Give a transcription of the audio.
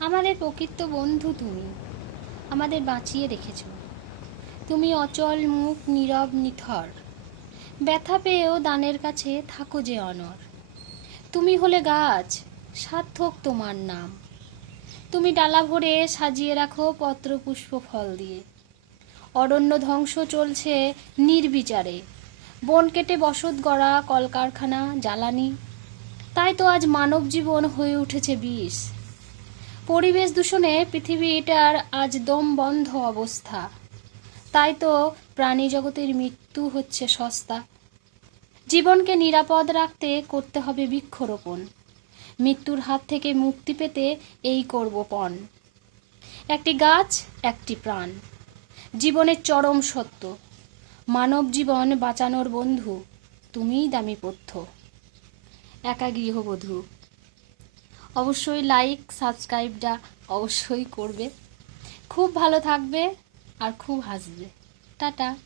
আমাদের প্রকৃত বন্ধু তুমি, আমাদের বাঁচিয়ে রেখেছ। তুমি অচল মুখ, নীরব নিথর, ব্যথা পেয়েও দানের কাছে থাকো যে অনর। তুমি হলে গাছ, সার্থক তোমার নাম। তুমি ডালা ভরে সাজিয়ে রাখো পত্র পুষ্প ফল দিয়ে। অরণ্য ধ্বংস চলছে নির্বিচারে, বন কেটে বসত গড়া, কলকারখানা, জ্বালানি। তাই তো আজ মানব জীবন হয়ে উঠেছে বিষ। পরিবেশ দূষণে পৃথিবীটার আজ দম বন্ধ অবস্থা। তাই তো প্রাণী জগতের মৃত্যু হচ্ছে সস্তা। জীবনকে নিরাপদ রাখতে করতে হবে বৃক্ষরোপণ। মৃত্যুর হাত থেকে মুক্তি পেতে এই করব পণ। একটি গাছ, একটি প্রাণ, জীবনের চরম সত্য। মানব জীবন বাঁচানোর বন্ধু তুমিই দামি পথ্য। একা গৃহবধূ। অবশ্যই লাইক সাবস্ক্রাইবটা অবশ্যই করবে। খুব ভালো থাকবে আর খুব হাসবে। টাটা।